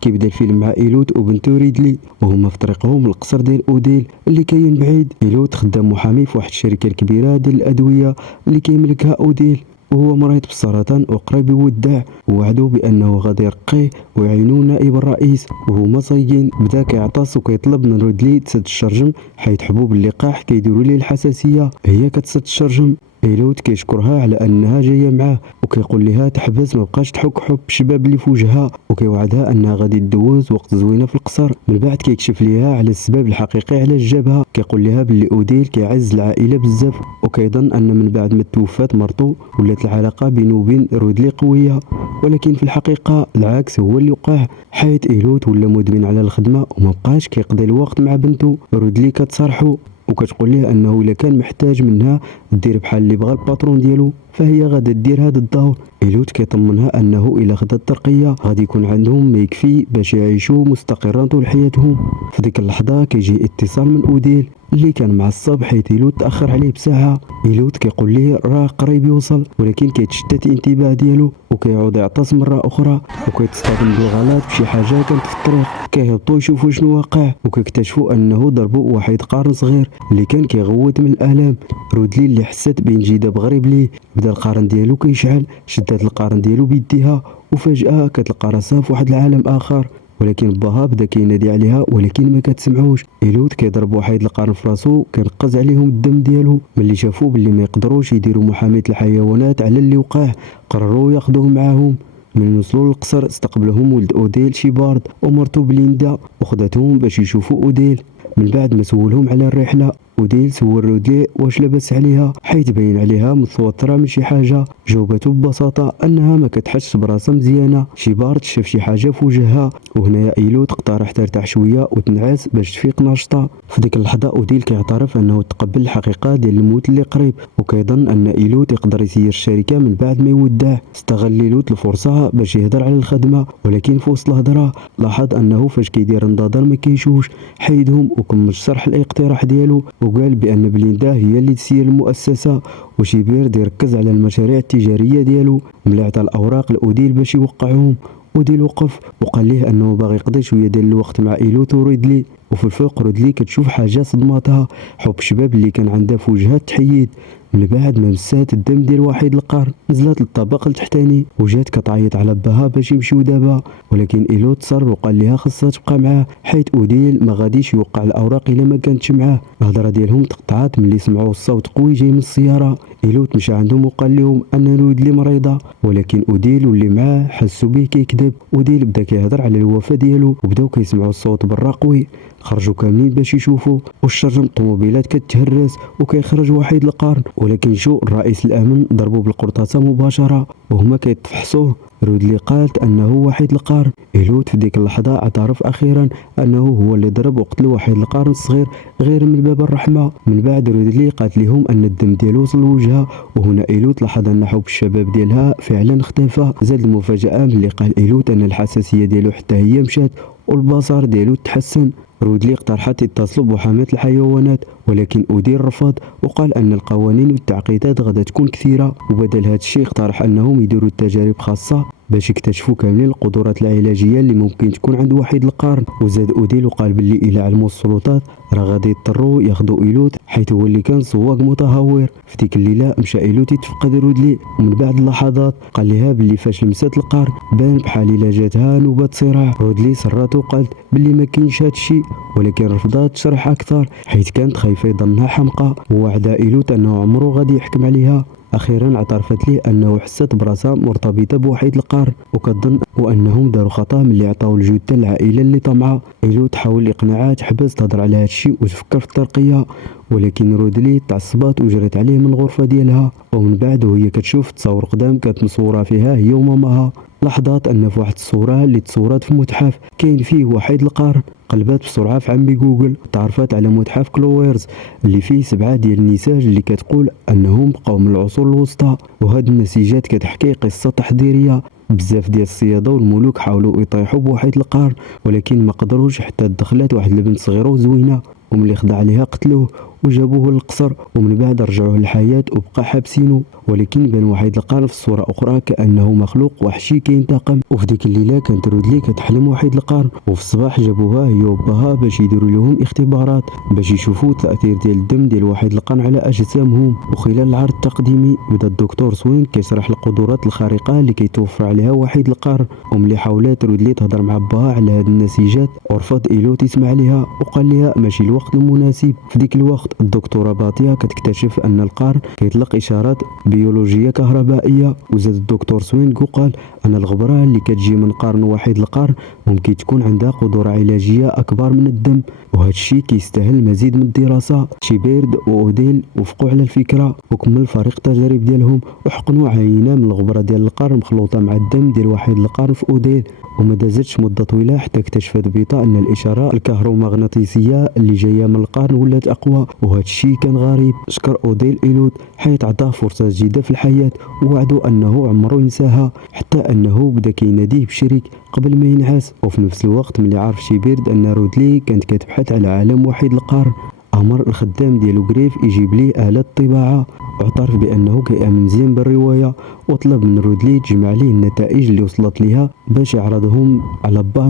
كيبدا الفيلم مع ايلوت وبنتو ريدلي وهما في طريقهم للقصر ديال اوديل اللي كاين بعيد. ايلوت خدام محامي في واحد الشركه الكبيره ديال الادويه اللي كيملكها اوديل، وهو مريض بالسرطان وقريب يودع، ووعدو بانه غادي يرقيه ويعينو نائب الرئيس. وهما صايقين بدا كيعطس وكيطلب من رودلي تسد الشرجم حيت حبوب اللقاح كيديروا ليه الحساسيه. هي كتسد الشرجم، ايلوت كيشكرها على انها جايه معاه وكيقول لها تحبس ما بقاش تحك حب الشباب اللي في وجهها، وكيوعدها انها غادي تدوز وقت زوينه في القصر. من بعد كيكشف ليها على السبب الحقيقي علاش جابها، كيقول لها بلي اوديل كيعز العائله بزاف وكيظن ان من بعد ما توفات مرتو ولات العلاقه بينه وبين رودلي قويه، ولكن في الحقيقه العكس هو اللي وقع، حيت ايلوت ولا مدمن على الخدمه وما بقاش كيقضي الوقت مع بنته. رودلي كتصارحو وكتقول ليه انه الا كان محتاج منها دير بحال اللي بغى الباترون ديالو فهي غادا دير هذا الدور. ايلوت كيطمنها انه الا خدات الترقيه غادي يكون عندهم ما يكفي باش يعيشوا مستقرا طول حياتهم. في ديك اللحظه كيجي اتصال من اوديل اللي كان معصب حيت ايلوت تاخر عليه بساعه. ايلوت كيقول ليه راه قريب يوصل، ولكن كيتشتت الانتباه ديالو وكيعود يعطس مره اخرى وكيتصطدم بالغلط بشي حاجه كانت في الطريق. كيهبطوا يشوفوا شنو واقع وكيكتشفوا انه ضربوا واحد قارن صغير اللي كان كيغوت من الالام. رودلي اللي حست بانجذاب غريب ليه بدا القارن ديالو كيشعل، شدات القارن ديالو بيديها وفجاه كتلقى راسها في واحد العالم اخر، ولكن باها بدا كينادي عليها ولكن ما كتسمعوش. ايلوت كيضرب واحد القرن في راسو كينقز عليهم الدم ديالو. ملي شافوا باللي ما يقدروش يديروا محاميه الحيوانات على اللي وقع قرروا ياخذوه معاهم. من وصلوا للقصر استقبلهم ولد اوديل شيبارد ومرتو بليندا وخدتهم باش يشوفوا اوديل. من بعد ما سولهم على الرحله اوديل سول رودلي واش لاباس عليها حيت باين عليها متوتره من شي حاجه. جاوبته ببساطه انها ما كتحسش براسها مزيانه. شيبارد شاف شي حاجه في وجهها، وهنايا ايلوت اقترح ترتاح شويه وتنعس باش تفيق ناشطه. في ديك اللحظه اوديل كيعترف انه تقبل الحقيقه ديال الموت اللي قريب وكيظن ان ايلوت يقدر يسير الشركه من بعد ما يودع. استغل ايلوت الفرصه باش يهضر على الخدمه، ولكن في وسط الهضره لاحظ انه فاش كيدير النظر ما كيشوفش، حيدهم وكمل شرح الاقتراح ديالو وقال بان بليندا هي اللي تسير المؤسسه وشيبيرد يركز على المشاريع التجاريه ديالو. ملي عطى الاوراق لاوديل باش يوقعهم اوديل وقف وقال ليه انه باغي يقضي شويه ديال الوقت مع ايلوت وريدلي. وفي الفوق رودلي كتشوف حاجه صدماتها، حب الشباب اللي كان عندها في وجهها تحيد. من بعد ما مسات الدم ديال واحد القرن نزلت للطابق التحتاني وجات كتعيط على باها باش يمشيو دابا، ولكن ايلوت صر وقال لها خاصها تبقى معاه حيت اوديل ما غاديش يوقع الاوراق الا ما كانتش معاه. الهضره ديالهم تقطعات ملي سمعوا الصوت قوي جاي من السياره. ايلوت مشى عندهم وقال لهم ان رودلي مريضه، ولكن اوديل واللي معاه حسوا به كيكذب. اوديل بدا كيهضر على الوفاه ديالو وبداو كيسمعوا الصوت برا قوي. خرجوا كاملين باش يشوفوا والشرجم الطوموبيلات كتهرس وكيخرج واحد القرن، ولكن شو الرئيس الامن ضربوا بالقرطاسه مباشره وهما كيتفحصوه. رودلي قالت انه واحد القرن. ايلوت في ديك اللحظه اعترف اخيرا انه هو اللي ضرب وقتل واحد القرن الصغير غير من باب الرحمه. من بعد رودلي قالت لهم ان الدم ديالو وصل لوجهها، وهنا ايلوت لاحظ ان حب الشباب ديالها فعلا اختفى. زاد المفاجاه ملي قال ايلوت ان الحساسيه ديالو حتى هي مشات والبصر ديالو تحسن. رودلي اقترحت يتصلوا بمحاماة الحيوانات، ولكن أوديل رفض وقال أن القوانين والتعقيدات غدا تكون كثيرة، وبدل هذا الشيء اقترح أنهم يديروا تجارب خاصة باش يكتشفوا كاملين القدرات العلاجية اللي ممكن تكون عند واحد القرن. وزاد أوديل وقال باللي إلى علموا السلطات راه غادي يضطروا ياخذوا ايلوت حيث هو اللي كان سواق متهور. في ديك الليله مشى ايلوت يتفقد رودلي، ومن بعد اللحظات قال لها باللي فاش لمسات القرن بان بحال الا جاتها نوبه صراع. رودلي سرات وقالت باللي ما كاينش هذا الشيء، ولكن رفضت تشرح اكثر حيث كانت خايفه يظنها حمقى، ووعدها ايلوت انه عمره غادي يحكم عليها. اخيرا اعترفت ليه انه حست براسها مرتبطه بواحد القرن وكظن وانهم داروا خطا ملي عطاو الجثه للعائله اللي طمعه. ايلوت حاول اقناعها تحبس تهضر على هذا الشيء وتفكر في الترقيه، ولكن رودلي تعصبات وجرت عليه من الغرفه ديالها. ومن بعد وهي كتشوف تصور قدام كانت مصوره فيها هي ومامها. لاحظت ان في واحد الصوره اللي تصورات في متحف كاين فيه واحد القرن. قلبات بسرعه في عمي جوجل تعرفت على متحف كلويرز اللي فيه 7 ديال النساج اللي كتقول انهم بقاو من العصور الوسطى، وهاد النسيجات كتحكي قصه تحضيريه. بزاف ديال الصيادة والملوك حاولوا يطيحوا بواحد القرن ولكن ما قدروش حتى دخلت واحد البنت صغيره وزوينه، وملي خضع عليها قتلوه. وجابوه للقصر، ومن بعد رجعوه للحياة وبقى حابسينه. ولكن بان واحد القرن في الصورة أخرى كأنه مخلوق وحشي كينتقم. وفي ديك الليلة كانت رودلي كتحلم واحد القرن، وفي الصباح جابوها هي وباها باش يديروا لهم اختبارات باش يشوفوا التأثير ديال الدم ديال واحد القرن على أجسامهم. وخلال العرض التقديمي بدا الدكتور سوين كيشرح القدرات الخارقة اللي كيتوفر عليها واحد القرن. وملي حاولات رودلي تهضر مع باها على هاد النسيجات ورفض إيلوت يسمع ليها وقال لها ماشي الوقت المناسب. في ديك الوقت الدكتورة باتيا كتكتشف أن القرن كيطلق إشارات بيولوجية كهربائية. وزاد الدكتور سوين وقال أن الغبرة اللي كتجي من قرن واحد القرن ممكن تكون عندها قدرة علاجية أكبر من الدم، وهذا الشيء كيستاهل مزيد من الدراسة. شيبيرد وأوديل وافقوا على الفكرة وكمل فريق التجارب ديالهم وحقنوا عينة من الغبرة ديال القرن مخلوطة مع الدم ديال واحد القرن في أوديل. وما دازتش مدة طويلة حتى اكتشفت بيتا أن الإشارة الكهرومغناطيسية اللي جاية من القرن ولات أقوى، وهذا الشيء كان غريب. شكر أوديل إيلوت حيث عطاه فرصة جديدة في الحياة ووعدوا أنه عمره ينساها، حتى أنه بدا كيناديه بشريك قبل ما ينعس. وفي نفس الوقت ملي عرف شيبيرد أن رودلي كانت كتبحث على عالم واحد القرن، أمر الخدام ديالو غريف يجيب ليه آلة الطباعة، واعترف بأنه كيأمن مزيان بالرواية، وطلب من رودلي تجمع ليه النتائج اللي وصلت ليها باش يعرضهم على باه.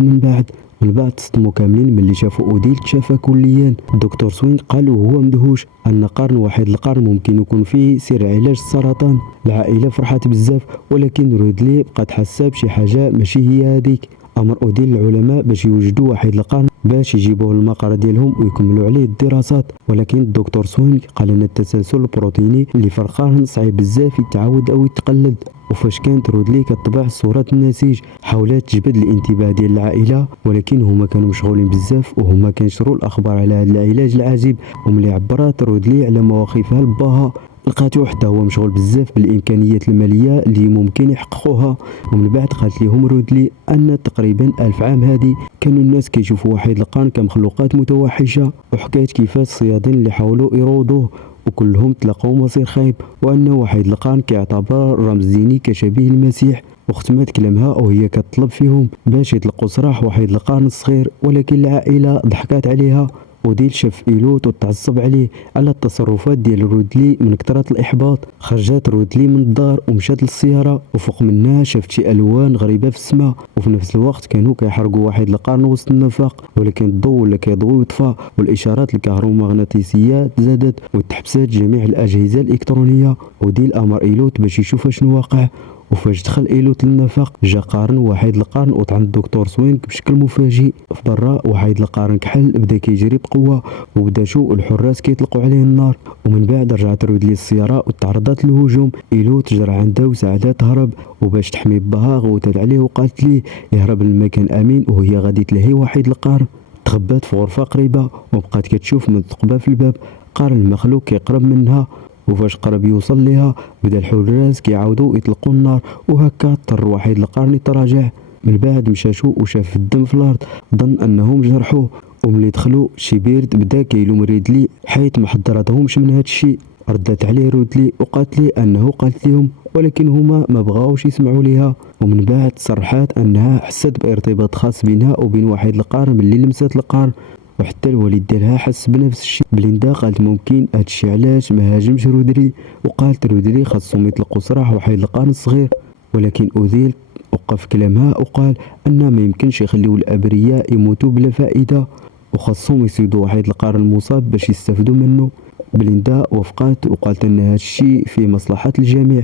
من بعد تصدموا كاملين ملي شافوا أوديل تشافى كليا. الدكتور سوين قال وهو مدهوش أن قرن واحد القرن ممكن يكون فيه سر علاج السرطان. العائلة فرحت بزاف، ولكن رودلي بقات حاسة بشي حاجة ماشي هي هذيك. أمر أوديل العلماء باش يوجدوا واحد القرن باش يجيبوه المقر ديالهم ويكملوا عليه الدراسات، ولكن الدكتور سوين قال ان التسلسل البروتيني اللي في القرن صعيب بزاف يتعاود او يتقلد. وفاش كانت رودلي كتطبع صورات النسيج حاولت تجبد الانتباه ديال العائله، ولكن هما كانوا مشغولين بزاف وهما كينشروا الاخبار على هذا العلاج العجيب. وملي عبرات رودلي على مواقفها لباها لقاتو حتى هو مشغول بزاف بالامكانيات الماليه اللي ممكن يحققوها. ومن بعد قالت لهم رودلي ان تقريبا 1000 عام هذه كانوا الناس كيشوفوا واحد القرن كمخلوقات متوحشه، وحكايت كيفاش الصيادين اللي حاولوا يروضوه وكلهم تلاقوا مصير خايب، وان واحد القرن كيعتبر رمز ديني كشبيه المسيح. وختمت كلامها وهي كتطلب فيهم باش يطلقوا سراح واحد القرن الصغير، ولكن العائله ضحكات عليها. أوديل شاف إيلوت وتعصب عليه على التصرفات ديال رودلي. من كثرة الإحباط خرجت رودلي من الدار ومشات للسيارة، وفوق منها شافت شي ألوان غريبة في السماء، وفي نفس الوقت كانوا كيحرقوا واحد القرن وسط النفق، ولكن الضوء ولا كيضوي ويطفى، والإشارات الكهرومغناطيسية زادت وتحبست جميع الأجهزة الإلكترونية. أوديل أمر إيلوت باش يشوف شنو واقع، وفاش دخل إيلوت للنفق جا قارن واحد القرن وطعن الدكتور سوينك بشكل مفاجئ. في برا واحد القرن كحل بدا كيجري بقوه، وبدا شو الحراس كيطلقوا عليه النار. ومن بعد رجعت رودلي للسياره وتعرضت للهجوم. إيلوت جرى عندها وساعدها تهرب، وباش تحمي باها غوتت عليه وقالت ليه يهرب للمكان امين وهي غادي تلهي واحد القرن. تخبات في غرفه قريبه وبقات كتشوف من ثقبه في الباب قرن المخلوق كيقرب منها، وفاش قرب يوصل ليها بدا الحراس كيعاودوا يطلقوا النار، وهكا اضطر واحد القرن يتراجع. من بعد مشاشو وشاف الدم في الارض ظن انهم جرحوه. وملي دخلوا شيبيرد بدا كيلوم رودلي حيث ما حضرتهمش من هذا الشيء. ردت عليه رودلي وقالت لي انه قالت لهم، ولكن هما ما بغاوش يسمعوا ليها. ومن بعد صرحات انها حست بارتباط خاص بينها وبين واحد القرن ملي لمست القرن، وحتى الوالد ديالها حس بنفس الشيء. بليندا قالت ممكن هادشي علاش ما هاجمش رودلي، وقالت رودلي خاصهم يطلقوا سراح واحد القرن صغير. ولكن أوديل وقف كلامها وقال ان ما يمكنش يخليو الابرياء يموتوا بلا فائده، وخاصهم يصيدوا واحد القرن المصاب باش يستافدوا منه. بليندا وافقات وقالت ان هادشي في مصلحه الجميع،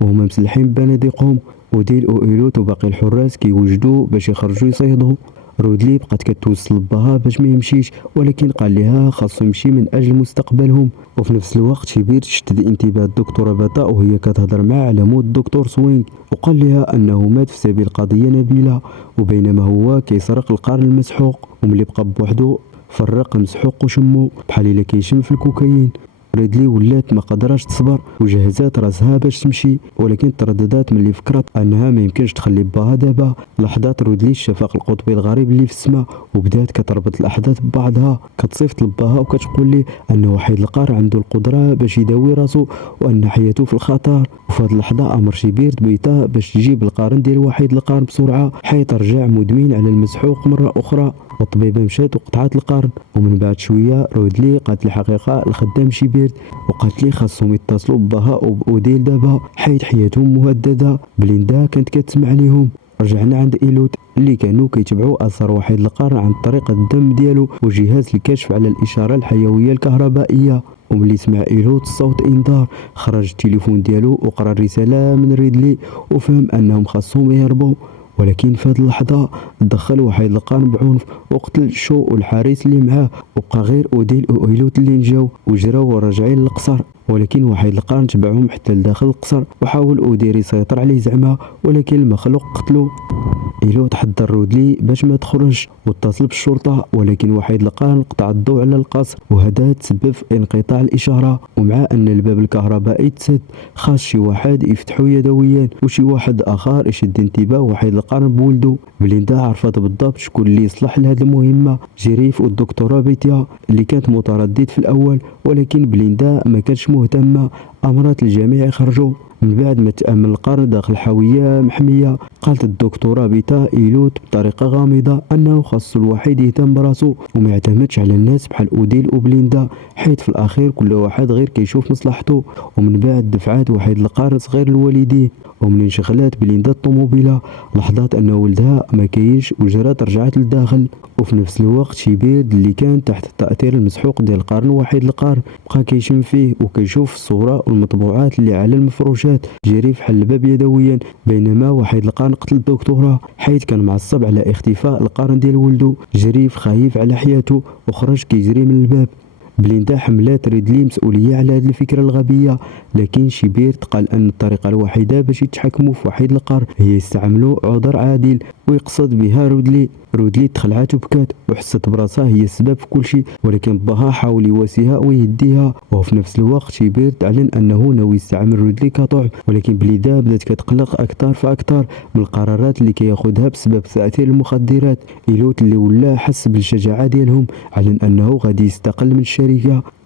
وهما مسلحين ببنادقهم. أوديل وإيلوت وباقي الحراس كيوجدوا باش يخرجوا يصيدوا. رودلي بقات كتوصل باها باش ما يمشيش، ولكن قال لها خاصو يمشي من اجل مستقبلهم. وفي نفس الوقت شيبير شدد انتباه الدكتوره باتا وهي كتهضر معاه على موت الدكتور سوينغ، وقال لها انه مات في سبيل قضيه نبيله، وبينما هو كيسرق القرن المسحوق. وملي بقى بوحدو فرق المسحوق وشمو بحال الا كيشم في الكوكايين. رودلي ولات ما قدرش تصبر وجهزات راسها باش تمشي، ولكن ترددات ملي فكرت انها ما يمكنش تخلي باها دابا. لاحظت رودلي الشفق القطبي الغريب اللي في السماء، وبدات كتربط الاحداث ببعضها، كتصيفط لباها وكتقول ليه ان واحد القار عنده القدره باش يداوي راسو وان حياته في الخطر. وفي هذه اللحظه امر شيبير بيتا باش تجيب القارن ديال واحد القرن بسرعه، حيت رجع مدمن على المسحوق مره اخرى. والطبيبة مشات وقطعات القرن. ومن بعد شوية رودلي قالت الحقيقة الخدام شيبيرد وقالت لي خاصهم يتصلوا بباها وبأوديل دابا حيت حياتهم مهددة. بليندا كانت كتسمع ليهم. رجعنا عند إيلود اللي كانوا كيتبعوا اثار وحيد القرن عن طريق الدم ديالو وجهاز الكشف على الاشاره الحيويه الكهربائيه. وملي سمع إيلود صوت انذار خرج التليفون ديالو وقرا الرساله من ريدلي وفهم انهم خاصهم يهربوا. ولكن في هذه اللحظه دخل وحيد القرن بعنف وقتل شو والحارس اللي معاه، وبقى غير اوديل وايلود اللي نجاو وجراو راجعين للقصر. ولكن وحيد القرن تبعهم حتى لداخل القصر وحاول اوديل يسيطر عليه زعما، ولكن المخلوق قتلو. إيلود حضر رودلي باش ما تخرج واتصل بالشرطة، ولكن وحيد القرن قطع الضوء على القصر وهذا تسبب في انقطاع الإشارة. ومع أن الباب الكهربائي تسد خاص شي واحد يفتحو يدويا وشي واحد آخر يشد انتباه وحيد القرن بولدو. بليندا عرفت بالضبط شكون اللي يصلح لهذه المهمة، جيريف والدكتورة بيتيا اللي كانت متردد في الأول، ولكن بليندا ما كانتش مهتمة. أمرت الجميع يخرجوا. من بعد ما تأمل القرن داخل حاوية محمية قالت الدكتورة بيتا إيلود بطريقة غامضة أنه خاص الواحد يهتم براسو وما يعتمدش على الناس بحال أوديل وبليندا، حيت في الأخير كل واحد غير كيشوف مصلحته. ومن بعد دفعات وحيد القرن صغير لوالديه. ومن شغلات بليندا الطوموبيلة لاحظت أن ولدها ما كاينش وجرات رجعت للداخل. وفي نفس الوقت شيبيرد اللي كان تحت التأثير المسحوق ديال القرن وحيد القرن بقى كيشم فيه وكيشوف الصورة والمطبوعات اللي على المفروشات. جيري فحل الباب يدويا بينما وحيد القرن قتل الدكتورة حيث كان معصب على اختفاء القرن ديال ولده. جريف خايف على حياته وخرج كيجري من الباب. بليندا حملات ريدلي مسؤولية على هذه الفكرة الغبية، لكن شيبيرد قال أن الطريقة الوحيدة باش يتحكموا في وحيد القرن هي يستعملوا عذر عادل ويقصد بها رودلي. رودلي تخلعت وبكات وحست براسها هي السبب في كل شيء، ولكن باها حاول يواسيها ويهديها. وفي نفس الوقت شيبيرد اعلن انه ناوي يستعمل رودلي كطعم، ولكن بليدا بدات كتقلق اكثر فاكثر من القرارات اللي كياخذها بسبب تاثير المخدرات. إيلوت اللي ولا حس بالشجاعه ديالهم اعلن انه غادي يستقل من الشركه.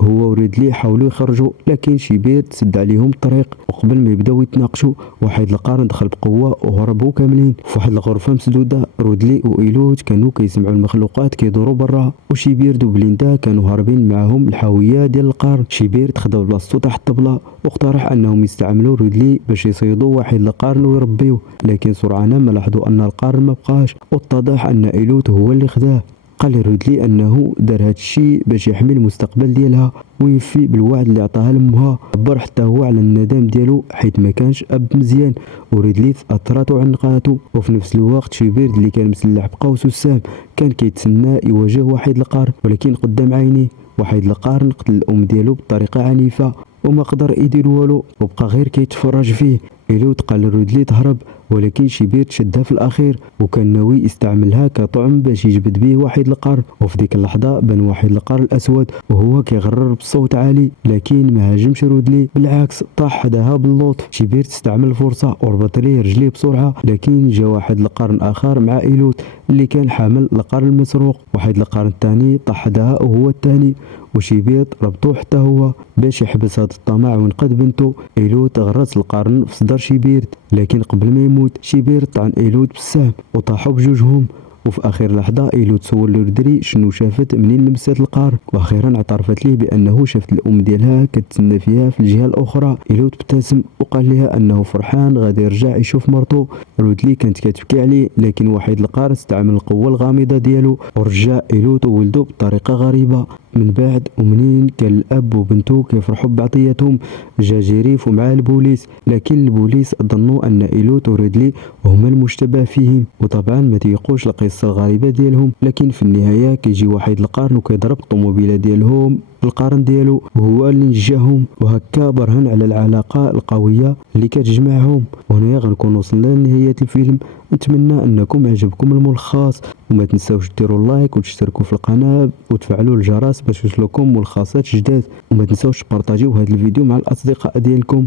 هو وريدلي حاولوا يخرجوا لكن شيبيرد سد عليهم الطريق، وقبل ما يبداو يتناقشوا وحيد القرن دخل بقوه وهربوا كاملين. في واحد الغرفه مسدوده رودلي وإيلوت كانوا كيسمعوا المخلوقات كيدوروا برا، وشيبيرد وبليندا كانوا هاربين معاهم الحاويه ديال القرن. شيبيرد خدا بلاصتو تحت الطبله واقترح انهم يستعملوا رودلي باش يصيدوا وحيد القرن ويربيوه، لكن سرعان ما لاحظوا ان القرن ما بقاش واتضح ان إيلوت هو اللي خداه. قال رودلي انه دار هاد الشيء باش يحمي المستقبل ديالها ويفي بالوعد اللي عطاها لامها. عبر حتى هو على الندم ديالو حيت ما كانش اب مزيان، وريدلي اثرات وعنقاتو. وفي نفس الوقت شيبيرد اللي كان مسلح بقوس والسهم كان كيتسنى يواجه وحيد القرن، ولكن قدام عينيه وحيد القرن قتل الام ديالو بطريقه عنيفه وما قدر يدير والو وبقى غير كيتفرج فيه. إيلوت قال رودلي تهرب، ولكن شيبيرد شدها في الاخير وكان ناوي يستعملها كطعم باش يجبد به وحيد القرن. وفي ديك اللحظه بان وحيد القرن الاسود وهو كيغرر بصوت عالي، لكن ما هاجمش رودلي، بالعكس طاح حداها باللطف. شيبيرد استعمل الفرصه وربط ليه رجليه بسرعه، لكن جا واحد القرن اخر مع إيلوت اللي كان حامل القرن المسروق. واحد القرن الثاني طاح حداها وهو الثاني، وشيبيرد ربطوه حتى هو باش يحبس هذا الطمع وينقذ بنته. إيلوت غرس القرن في صدر شيبيرد، لكن قبل ما يموت شيبيرد طعن إيلوت بالسهم وطاحوا بجوجهم. وفي اخر لحظه إيلوت سول رودلي شنو شافت منين لمست القرن، واخيرا اعترفت ليه بانه شافت الام ديالها كتسنى فيها في الجهه الاخرى. إيلوت ابتسم وقال لها انه فرحان غادي يرجع يشوف مرته. رودلي كانت كتبكي عليه، لكن وحيد القرن استعمل القوه الغامضه ديالو ورجع إيلوت وولده بطريقه غريبه. من بعد ومنين كان الاب وبنته كيفرحوا ببعضياتهم جا جيريف ومعاه البوليس، لكن البوليس ظنوا ان إيلوت ورودلي هما المشتبه فيهم وطبعا ما تيقوش القصه الغريبه ديالهم. لكن في النهايه كيجي وحيد القرن وكيضرب الطوموبيله ديالهم القرن ديالو وهو اللي نجاهم، وهكا برهن على العلاقه القويه اللي كتجمعهم. وهنا غنكون وصلنا لنهايه الفيلم. نتمنى انكم عجبكم الملخص، وما تنساوش ديروا لايك وتشتركوا في القناه وتفعلوا الجرس باش يوصلكم ملخصات جداد، وما تنساوش تبارطاجيو هذا الفيديو مع الاصدقاء ديالكم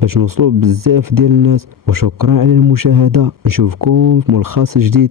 باش نوصلوا بزاف ديال الناس. وشكرا على المشاهده، نشوفكم في ملخص جديد.